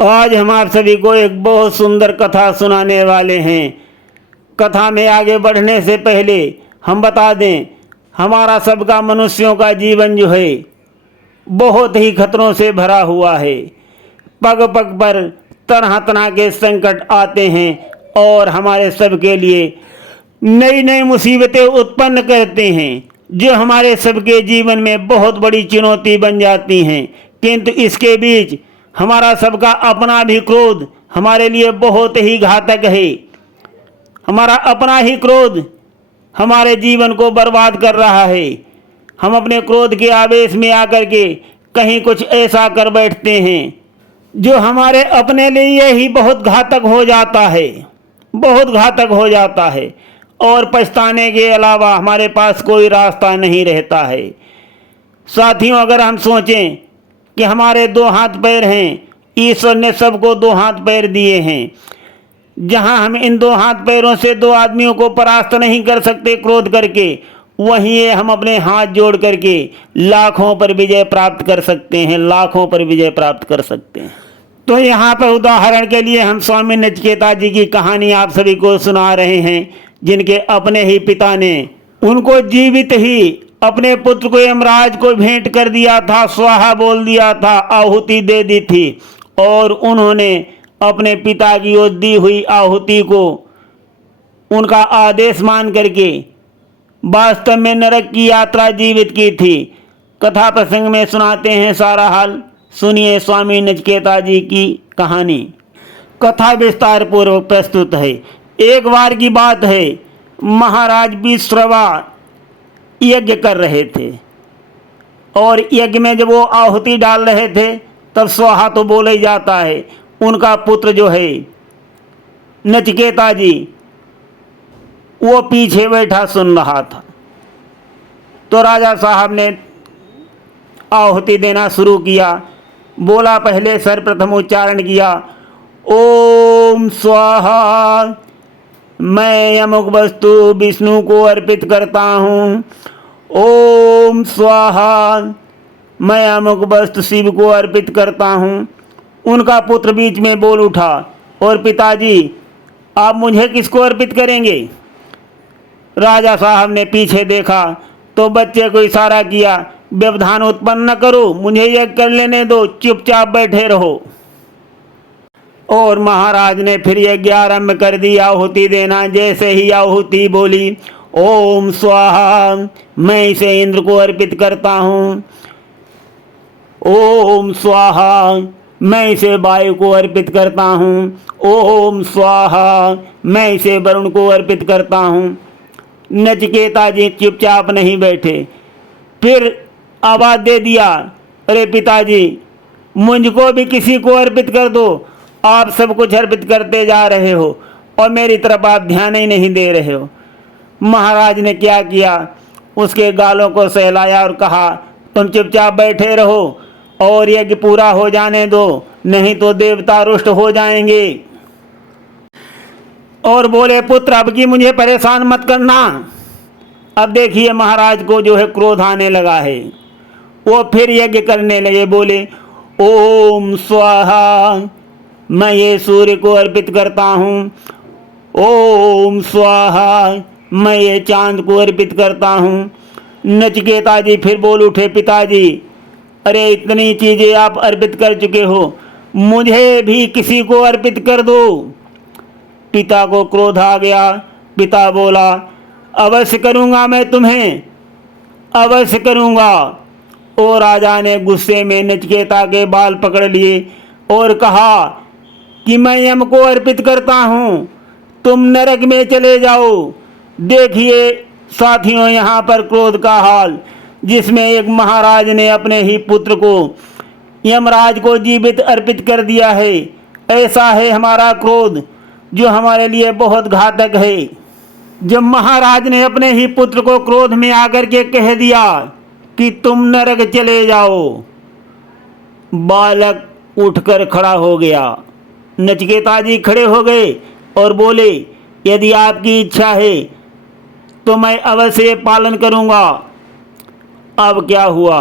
आज हम आप सभी को एक बहुत सुंदर कथा सुनाने वाले हैं। कथा में आगे बढ़ने से पहले हम बता दें, हमारा सबका मनुष्यों का जीवन जो है बहुत ही खतरों से भरा हुआ है। पग पग पर तरह तरह के संकट आते हैं और हमारे सबके लिए नई नई मुसीबतें उत्पन्न करते हैं, जो हमारे सबके जीवन में बहुत बड़ी चुनौती बन जाती हैं। किंतु इसके बीच हमारा सबका अपना भी क्रोध हमारे लिए बहुत ही घातक है। हमारा अपना ही क्रोध हमारे जीवन को बर्बाद कर रहा है। हम अपने क्रोध के आवेश में आकर के कहीं कुछ ऐसा कर बैठते हैं जो हमारे अपने लिए ही बहुत घातक हो जाता है, बहुत घातक हो जाता है और पछताने के अलावा हमारे पास कोई रास्ता नहीं रहता है। साथियों, अगर हम सोचें कि हमारे दो हाथ पैर हैं, ईश्वर ने सबको दो हाथ पैर दिए हैं। जहां हम इन दो हाथ पैरों से दो आदमियों को परास्त नहीं कर सकते क्रोध करके, वहीं हम अपने हाथ जोड़ करके लाखों पर विजय प्राप्त कर सकते हैं, लाखों पर विजय प्राप्त कर सकते हैं। तो यहाँ पर उदाहरण के लिए हम स्वामी नचिकेता जी की कहानी आप सभी को सुना रहे हैं, जिनके अपने ही पिता ने उनको जीवित ही अपने पुत्र को यमराज को भेंट कर दिया था, स्वाहा बोल दिया था, आहुति दे दी थी और उन्होंने अपने पिता की ओर दी हुई आहुति को उनका आदेश मान करके वास्तव में नरक की यात्रा जीवित की थी। कथा प्रसंग में सुनाते हैं सारा हाल। सुनिए स्वामी नचिकेता जी की कहानी। कथा विस्तार पूर्वक प्रस्तुत है। एक बार की बात है, महाराज विश्रवा यज्ञ कर रहे थे और यज्ञ में जब वो आहुति डाल रहे थे तब स्वाहा तो बोला ही जाता है। उनका पुत्र जो है नचिकेता जी, वो पीछे बैठा सुन रहा था। तो राजा साहब ने आहुति देना शुरू किया। बोला, पहले सर्वप्रथम उच्चारण किया, ओम स्वाहा, मैं अमुक वस्तु विष्णु को अर्पित करता हूँ। ओम स्वाहा, मैं अमुक वस्तु शिव को अर्पित करता हूँ। उनका पुत्र बीच में बोल उठा, और पिताजी आप मुझे किसको अर्पित करेंगे? राजा साहब ने पीछे देखा तो बच्चे को इशारा किया, व्यवधान उत्पन्न न करो, मुझे यज्ञ कर लेने दो, चुपचाप बैठे रहो। और महाराज ने फिर यज्ञ आरंभ कर दिया, आहुति देना। जैसे ही आहुति बोली, ओम स्वाहा, मैं इसे इंद्र को अर्पित करता हूँ। ओम स्वाहा, मैं इसे वायु को अर्पित करता हूँ। ओम स्वाहा, मैं इसे वरुण को अर्पित करता हूँ। नचिकेता जी चुपचाप नहीं बैठे, फिर आवाज दे दिया, अरे पिताजी, मुझको भी किसी को अर्पित कर दो। आप सब कुछ अर्पित करते जा रहे हो और मेरी तरफ आप ध्यान ही नहीं दे रहे हो। महाराज ने क्या किया, उसके गालों को सहलाया और कहा, तुम चुपचाप बैठे रहो और यज्ञ पूरा हो जाने दो, नहीं तो देवता रुष्ट हो जाएंगे। और बोले, पुत्र अब की मुझे परेशान मत करना। अब देखिए महाराज को जो है क्रोध आने लगा है। वो फिर यज्ञ करने लगे। बोले, ओम स्वाहा, मैं ये सूर्य को अर्पित करता हूँ। ओम स्वाहा, मैं ये चांद को अर्पित करता हूँ। नचिकेता जी फिर बोल उठे, पिताजी, अरे इतनी चीज़ें आप अर्पित कर चुके हो, मुझे भी किसी को अर्पित कर दो। पिता को क्रोध आ गया। पिता बोला, अवश्य करूँगा, मैं तुम्हें अवश्य करूँगा। और राजा ने गुस्से में नचिकेता के बाल पकड़ लिए और कहा कि मैं यम को अर्पित करता हूँ, तुम नरक में चले जाओ। देखिए साथियों, यहाँ पर क्रोध का हाल, जिसमें एक महाराज ने अपने ही पुत्र को यमराज को जीवित अर्पित कर दिया है। ऐसा है हमारा क्रोध, जो हमारे लिए बहुत घातक है। जब महाराज ने अपने ही पुत्र को क्रोध में आकर के कह दिया कि तुम नरक चले जाओ, बालक उठकर खड़ा हो गया। नचिकेता जी खड़े हो गए और बोले, यदि आपकी इच्छा है तो मैं अवश्य पालन करूँगा। अब क्या हुआ,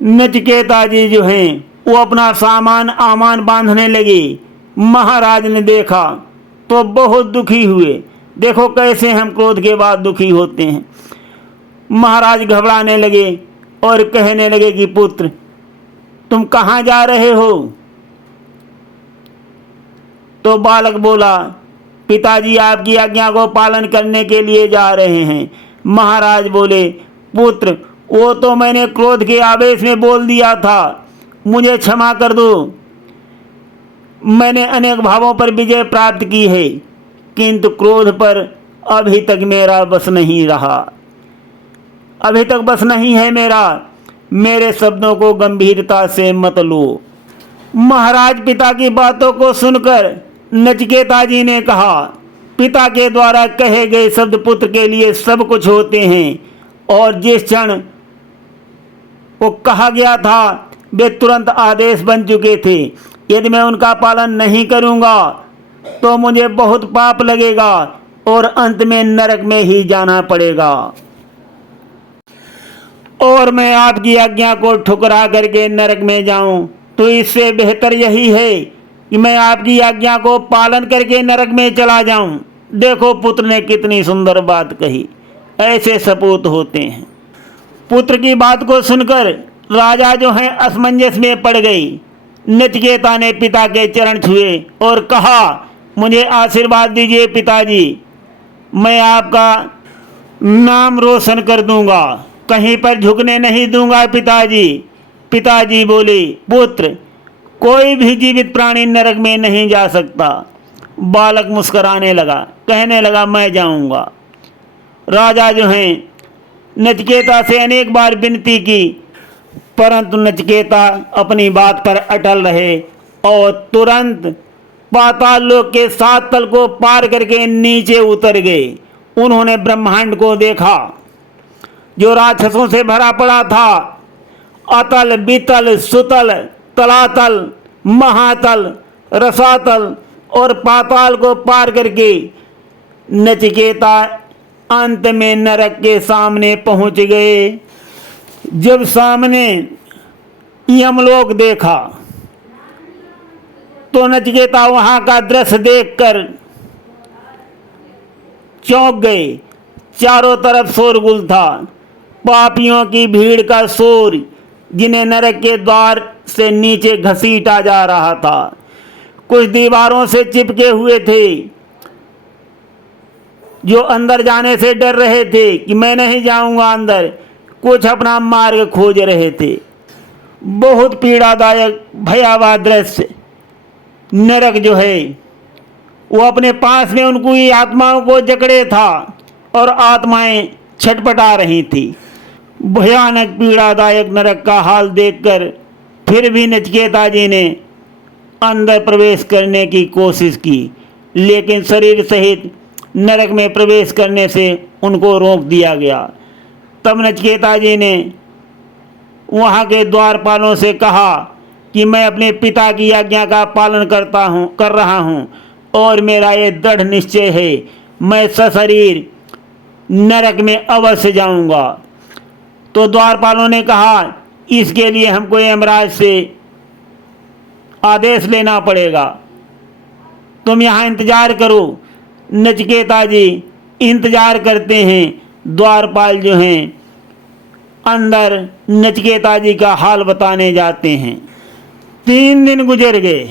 नचिकेता जी जो हैं वो अपना सामान आमान बांधने लगे। महाराज ने देखा तो बहुत दुखी हुए। देखो कैसे हम क्रोध के बाद दुखी होते हैं। महाराज घबराने लगे और कहने लगे कि पुत्र तुम कहाँ जा रहे हो? तो बालक बोला, पिताजी आपकी आज्ञा को पालन करने के लिए जा रहे हैं। महाराज बोले, पुत्र वो तो मैंने क्रोध के आवेश में बोल दिया था, मुझे क्षमा कर दो। मैंने अनेक भावों पर विजय प्राप्त की है, किंतु क्रोध पर अभी तक मेरा बस नहीं रहा, अभी तक बस नहीं है मेरा। मेरे शब्दों को गंभीरता से मत लो। महाराज पिता की बातों को सुनकर नचिकेता जी ने कहा, पिता के द्वारा कहे गए शब्द पुत्र के लिए सब कुछ होते हैं, और जिस क्षण वो कहा गया था वे तुरंत आदेश बन चुके थे। यदि मैं उनका पालन नहीं करूंगा तो मुझे बहुत पाप लगेगा और अंत में नरक में ही जाना पड़ेगा। और मैं आपकी आज्ञा को ठुकरा करके नरक में जाऊं तो इससे बेहतर यही है कि मैं आपकी आज्ञा को पालन करके नरक में चला जाऊं। देखो पुत्र ने कितनी सुंदर बात कही। ऐसे सपूत होते हैं। पुत्र की बात को सुनकर राजा जो है असमंजस में पड़ गई। नचिकेता ने पिता के चरण छुए और कहा, मुझे आशीर्वाद दीजिए पिताजी, मैं आपका नाम रोशन कर दूंगा, कहीं पर झुकने नहीं दूंगा पिताजी। पिताजी बोले, पुत्र कोई भी जीवित प्राणी नरक में नहीं जा सकता। बालक मुस्कुराने लगा, कहने लगा, मैं जाऊंगा। राजा जो हैं नचिकेता से अनेक बार विनती की, परंतु नचिकेता अपनी बात पर अटल रहे और तुरंत पाताल लोक के 7 तल को पार करके नीचे उतर गए। उन्होंने ब्रह्मांड को देखा जो राक्षसों से भरा पड़ा था। अतल, बीतल, सुतल, तलातल, महातल, रसातल और पाताल को पार करके नचिकेता अंत में नरक के सामने पहुंच गए। जब सामने यमलोक देखा तो नचिकेता वहां का दृश्य देखकर चौंक गए। चारों तरफ शोरगुल था, पापियों की भीड़ का शोर, जिन्हें नरक के द्वार से नीचे घसीटा जा रहा था। कुछ दीवारों से चिपके हुए थे जो अंदर जाने से डर रहे थे कि मैं नहीं जाऊंगा अंदर। कुछ अपना मार्ग खोज रहे थे। बहुत पीड़ादायक भयावह दृश्य। नरक जो है वो अपने पास में उनकी आत्माओं को जकड़े था और आत्माएं छटपटा रही थी। भयानक पीड़ादायक नरक का हाल देखकर फिर भी नचिकेता जी ने अंदर प्रवेश करने की कोशिश की, लेकिन शरीर सहित नरक में प्रवेश करने से उनको रोक दिया गया। तब नचिकेता जी ने वहाँ के द्वारपालों से कहा कि मैं अपने पिता की आज्ञा का पालन कर रहा हूँ और मेरा ये दृढ़ निश्चय है, मैं सशरीर नरक में अवश्य जाऊँगा। तो द्वारपालों ने कहा, इसके लिए हमको यमराज से आदेश लेना पड़ेगा, तुम यहाँ इंतजार करो। नचिकेता जी इंतजार करते हैं। द्वारपाल जो हैं अंदर नचिकेता जी का हाल बताने जाते हैं। 3 दिन गुजर गए,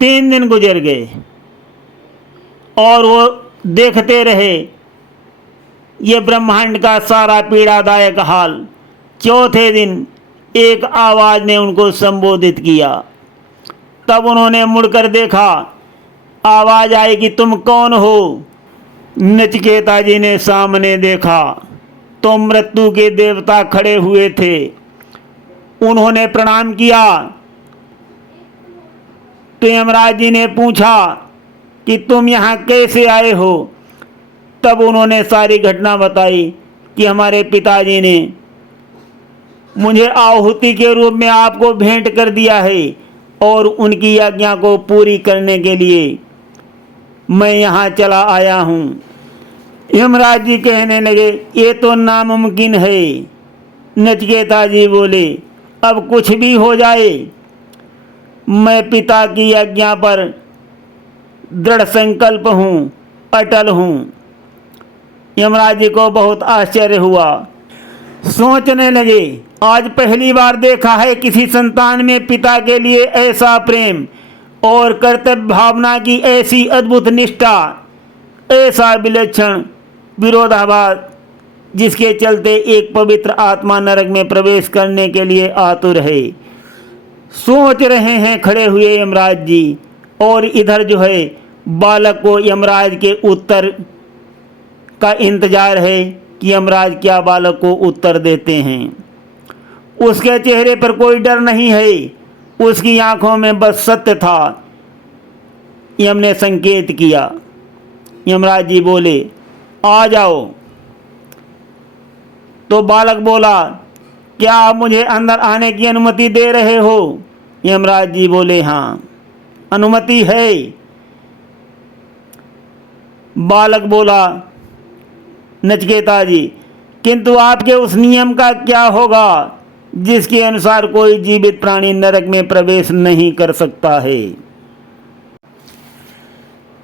3 दिन गुजर गए और वो देखते रहे ये ब्रह्मांड का सारा पीड़ादायक हाल। चौथे दिन एक आवाज़ ने उनको संबोधित किया। तब उन्होंने मुड़कर देखा, आवाज़ आई कि तुम कौन हो? नचिकेता जी ने सामने देखा तो मृत्यु के देवता खड़े हुए थे। उन्होंने प्रणाम किया तो यमराज जी ने पूछा कि तुम यहाँ कैसे आए हो? तब उन्होंने सारी घटना बताई कि हमारे पिताजी ने मुझे आहुति के रूप में आपको भेंट कर दिया है और उनकी आज्ञा को पूरी करने के लिए मैं यहाँ चला आया हूँ। यमराज जी कहने लगे, ये तो नामुमकिन है। नचिकेता जी बोले, अब कुछ भी हो जाए मैं पिता की आज्ञा पर दृढ़ संकल्प हूँ, अटल हूँ। यमराज जी को बहुत आश्चर्य हुआ। सोचने लगे, आज पहली बार देखा है किसी संतान में पिता के लिए ऐसा प्रेम और कर्तव्य भावना की ऐसी अद्भुत निष्ठा, ऐसा विलक्षण विरोधाभास, जिसके चलते एक पवित्र आत्मा नरक में प्रवेश करने के लिए आतुर है। सोच रहे हैं खड़े हुए यमराज जी, और इधर जो है बालक को यमराज के उत्तर का इंतजार है कि यमराज क्या बालक को उत्तर देते हैं। उसके चेहरे पर कोई डर नहीं है, उसकी आंखों में बस सत्य था। यम ने संकेत किया। यमराज जी बोले, आ जाओ। तो बालक बोला, क्या आप मुझे अंदर आने की अनुमति दे रहे हो? यमराज जी बोले, हाँ, अनुमति है। बालक बोला, नचिकेता जी, किंतु आपके उस नियम का क्या होगा जिसके अनुसार कोई जीवित प्राणी नरक में प्रवेश नहीं कर सकता है?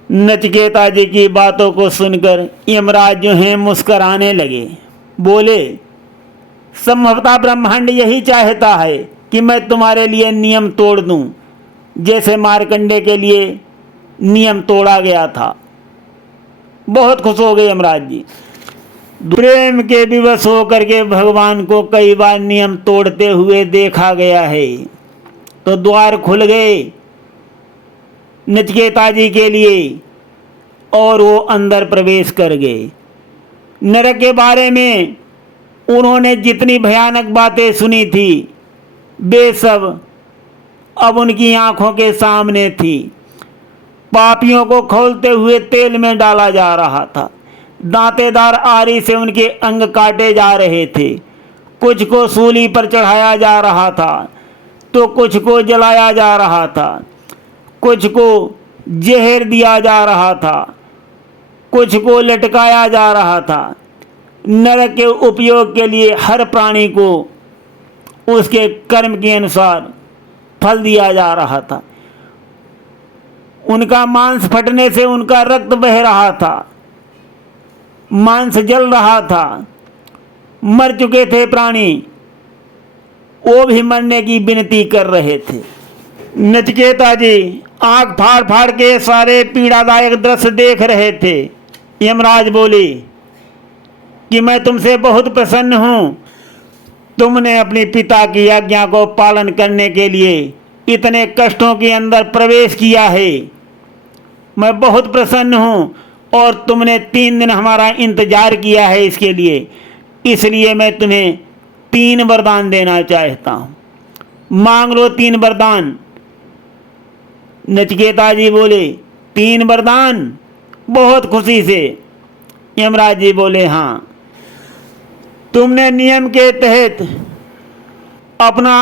नचिकेता जी की बातों को सुनकर यमराज जो हैं मुस्कराने लगे। बोले, संभवतः ब्रह्मांड यही चाहता है कि मैं तुम्हारे लिए नियम तोड़ दूं, जैसे मार्कंडे के लिए नियम तोड़ा गया था। बहुत खुश हो गए यमराज जी। प्रेम के विवश होकर के भगवान को कई बार नियम तोड़ते हुए देखा गया है। तो द्वार खुल गए नचिकेता जी के लिए और वो अंदर प्रवेश कर गए। नरक के बारे में उन्होंने जितनी भयानक बातें सुनी थी, वे सब अब उनकी आंखों के सामने थी। पापियों को खौलते हुए तेल में डाला जा रहा था। दांतेदार आरी से उनके अंग काटे जा रहे थे। कुछ को सूली पर चढ़ाया जा रहा था, तो कुछ को जलाया जा रहा था। कुछ को जहर दिया जा रहा था, कुछ को लटकाया जा रहा था। नरक के उपयोग के लिए हर प्राणी को उसके कर्म के अनुसार फल दिया जा रहा था। उनका मांस फटने से उनका रक्त बह रहा था, मांस जल रहा था। मर चुके थे प्राणी, वो भी मरने की विनती कर रहे थे। नचिकेता जी आंख फाड़ फाड़ के सारे पीड़ादायक दृश्य देख रहे थे। यमराज बोले कि मैं तुमसे बहुत प्रसन्न हूँ। तुमने अपने पिता की आज्ञा को पालन करने के लिए इतने कष्टों के अंदर प्रवेश किया है। मैं बहुत प्रसन्न हूँ, और तुमने 3 दिन हमारा इंतजार किया है इसके लिए। इसलिए मैं तुम्हें 3 वरदान देना चाहता हूँ। मांग लो 3 वरदान। नचिकेता जी बोले, 3 वरदान? बहुत खुशी से। यमराज जी बोले, हाँ। तुमने नियम के तहत अपना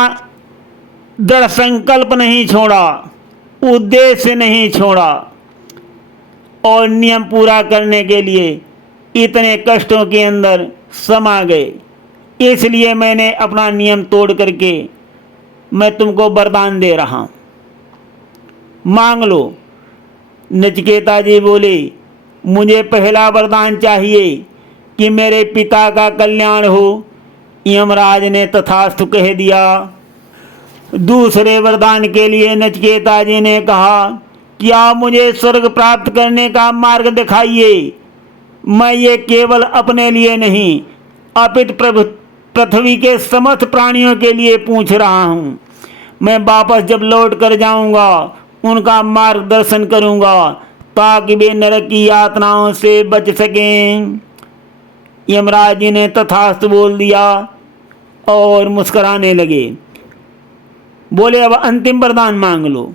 दृढ़ संकल्प नहीं छोड़ा, उद्देश्य नहीं छोड़ा, और नियम पूरा करने के लिए इतने कष्टों के अंदर समा गए। इसलिए मैंने अपना नियम तोड़ करके मैं तुमको वरदान दे रहा हूँ। मांग लो। नचिकेता जी बोले, मुझे पहला वरदान चाहिए कि मेरे पिता का कल्याण हो। यमराज ने तथास्तु कह दिया। दूसरे वरदान के लिए नचिकेता जी ने कहा कि आप मुझे स्वर्ग प्राप्त करने का मार्ग दिखाइए। मैं ये केवल अपने लिए नहीं, अपितु पृथ्वी के समस्त प्राणियों के लिए पूछ रहा हूँ। मैं वापस जब लौट कर जाऊँगा उनका मार्गदर्शन करूँगा, ताकि वे नरक की यातनाओं से बच सकें। यमराज जी ने तथास्तु बोल दिया और मुस्कराने लगे। बोले, अब अंतिम वरदान मांग लो।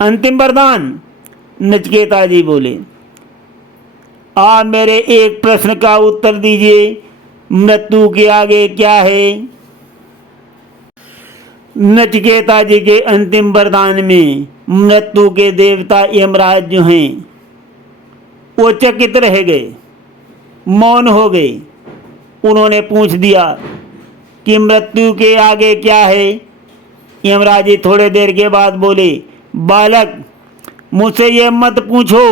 अंतिम वरदान? नचिकेता जी बोले, आप मेरे एक प्रश्न का उत्तर दीजिए, मृत्यु के आगे क्या है? नचिकेता जी के अंतिम वरदान में मृत्यु के देवता यमराज जो हैं वो चकित रह गए, मौन हो गए। उन्होंने पूछ दिया कि मृत्यु के आगे क्या है? यमराज जी थोड़े देर के बाद बोले, बालक, मुझसे ये मत पूछो,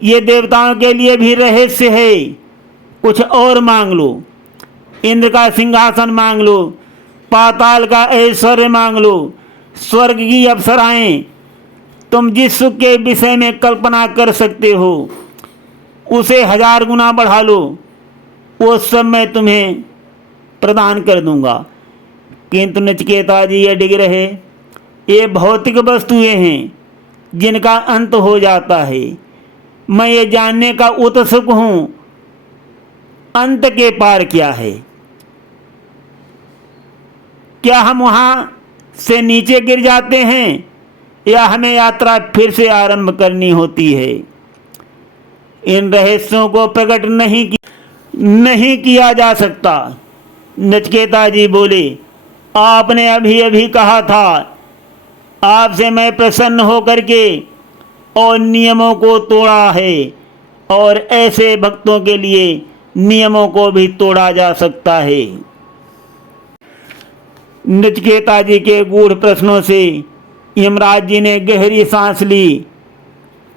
ये देवताओं के लिए भी रहस्य है, कुछ और मांग लो। इंद्र का सिंहासन मांग लो, पाताल का ऐश्वर्य मांग लो, स्वर्ग की अप्सराएं, तुम जिस सुख के विषय में कल्पना कर सकते हो उसे 1000 गुना बढ़ा लो, वो सब मैं तुम्हें प्रदान कर दूंगा। किंतु नचिकेता जी ये डिग रहे, ये भौतिक वस्तुएं हैं जिनका अंत हो जाता है। मैं ये जानने का उत्सुक हूं, अंत के पार क्या है? क्या हम वहां से नीचे गिर जाते हैं या हमें यात्रा फिर से आरंभ करनी होती है? इन रहस्यों को प्रकट नहीं किया जा सकता। नचिकेता जी बोले, आपने अभी अभी कहा था आपसे मैं प्रसन्न होकर के और नियमों को तोड़ा है, और ऐसे भक्तों के लिए नियमों को भी तोड़ा जा सकता है। नचिकेता जी के गूढ़ प्रश्नों से यमराज जी ने गहरी सांस ली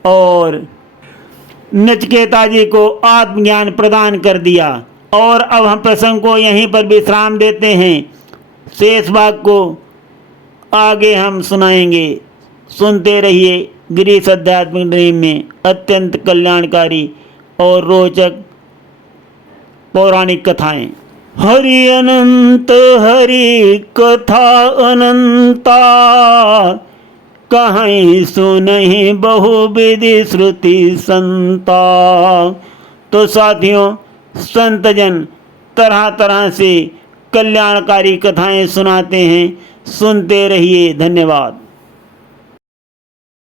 और नचिकेता जी को आत्मज्ञान प्रदान कर दिया। और अब हम प्रसंग को यहीं पर विश्राम देते हैं, शेष भाग को आगे हम सुनाएंगे। सुनते रहिए गिरीश आध्यात्मिक ड्रीम में अत्यंत कल्याणकारी और रोचक पौराणिक कथाएं। हरि अनंत हरि कथा अनंता, कहीं सुनहि बहुविधि श्रुति संता। तो साथियों, संतजन तरह तरह से कल्याणकारी कथाएं सुनाते हैं, सुनते रहिए। धन्यवाद।